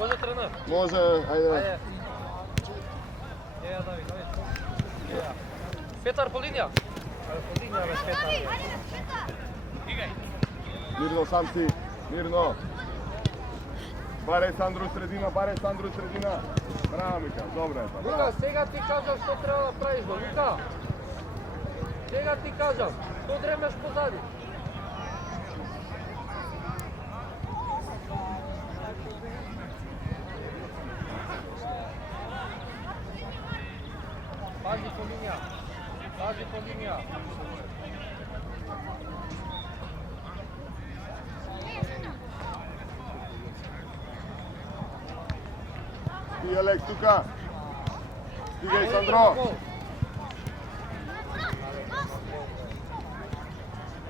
Може тренер? Може, ајде. Давид. Петар по линија. По линија бе Петар. Играј. Мирно сам си, мирно. Баре Сандро средина, Браво, Мика, добре. Лука, сега ти кажам што треба да правиш, Лука. Сега ти кажам, што дремеш позади. Пази по линија. Ти, Алекс, тука. Стигај, Сандро.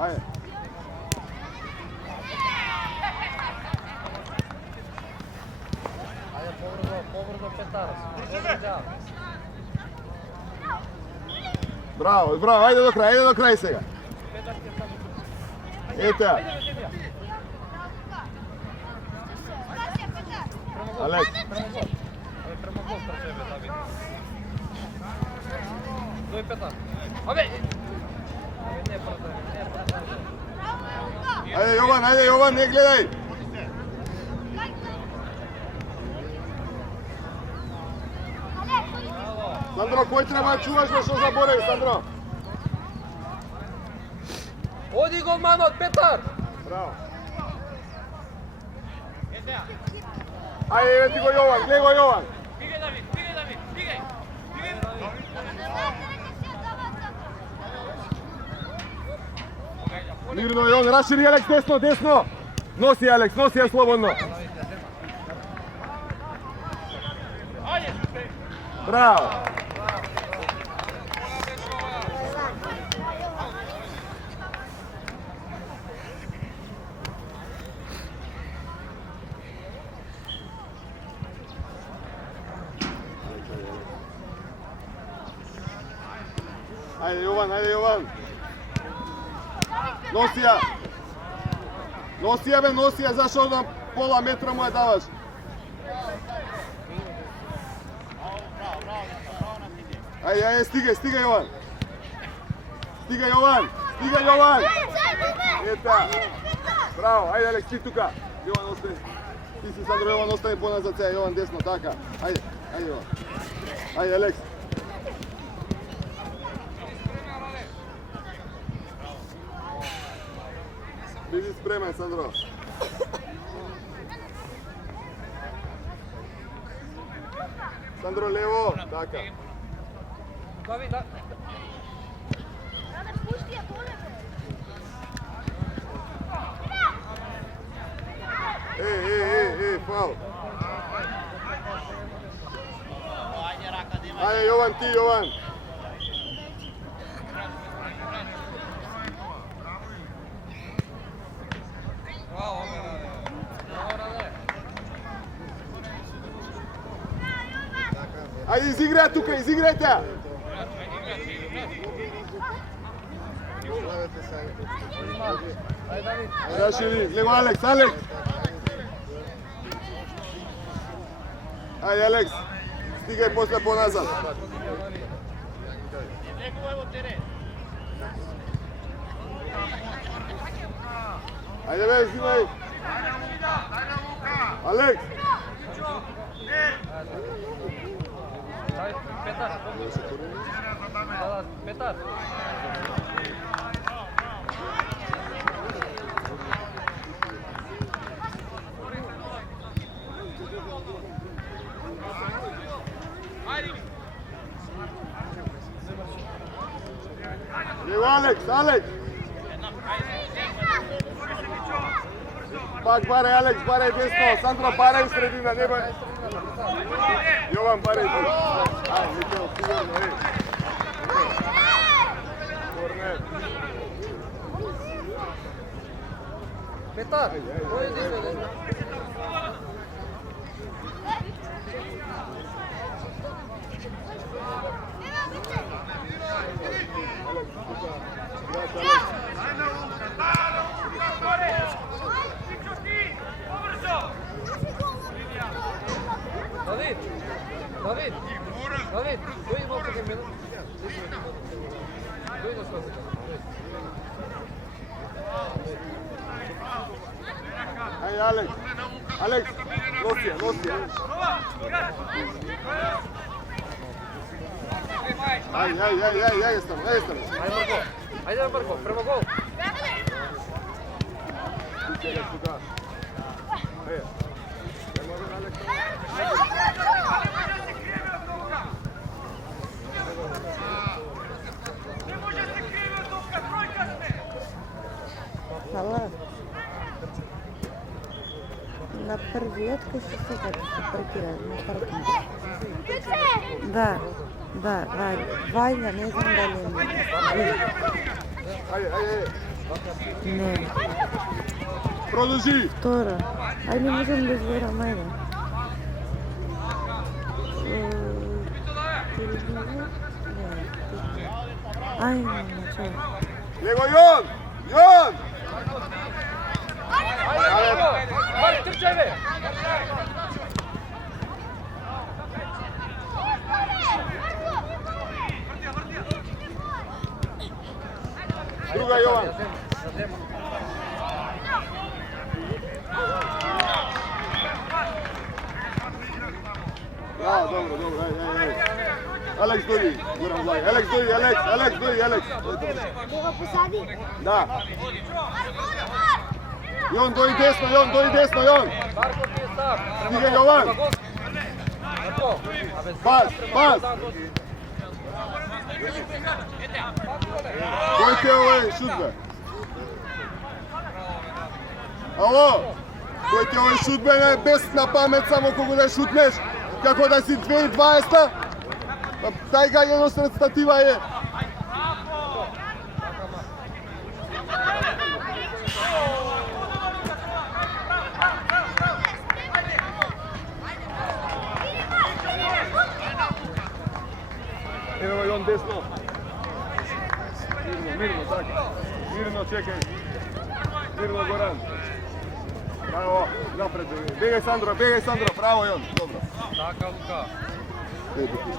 Ајде. Ајде, побрзо, Петар. Браво, ајде до крај сега. Ете. Алекс. Према гол пред тебе, Давид. Дој Петар. Абе! Не пратай. Ајде Јован, не гледај. Сандро, кој треба да чуваш да што заборави, Сандро? Оди голманот, Петар! Браво. Ајде, ети го Јован, гледај го Јован. Бегај, Давид, бегај! Мирно, Јован, расшири Алекс десно. Носи Алекс, носи ја слободно. Браво. Ајде Јован. Носи ја, зашо на пола метра му ја даваш? Ајде, стига Јован. Ета. Браво, ајде Алекс, ти тука. Јован остани. Ти си Сандро, Јован остани поназад сега, Јован десно, така. Ајде Јован. Ајде Алекс. Биди спремен, Сандро. Сандро, лево, така. Давид, да. Фаул. Ајде, Јован, ти, Јован. Ајде, изиграј тука, изиграјте! Рашири, лего Алекс! Ајде, Алекс, стигај после поназад. Ајде, бе, взимај! Алекс! Петар. Лего Алекс! Пак баре Алекс, баре десно, Сандро баре у средина, не баре. Јован баре. Ајде, Микел, сигурно, еј. Корнер. Петар, кој е дете? Давид, дојди малку кај мене. Дојди на скока. Ајде, Алекс. Алекс, носи ја. Ајде, ставам. Ајде, Марко, према гол. Ајде. Hvala. На првиот кој што се паркира на паркинг. Да, Вајна, не знам дали Ајде. не. Продолжи. Втора. Ај не можам да зборам, ајде. Ајде, чао. Него Јон! Јон! Ајде, Марко, трчај бе. Друга Јован. Браво, добро, ајде. Алекс дојди, Горан Влај. Алекс дојди. Кога посади? Да. Јон дојди десно, Јон. Марко ти е став. Стига Јован. Пас. Кој ти е овој шут, бе? Ало? Кој ти е овој шут, бе? Не без на памет, само кога да шутнеш. Како да си 2020? Тај га едно сред статива е. Evo Jon desno. Mirno, tako. Mirno, čekaj. Mirno, Goran. Bravo, napred. Begaj Sandro, bravo Jon. Dobro. Така, Лука. Ето ти.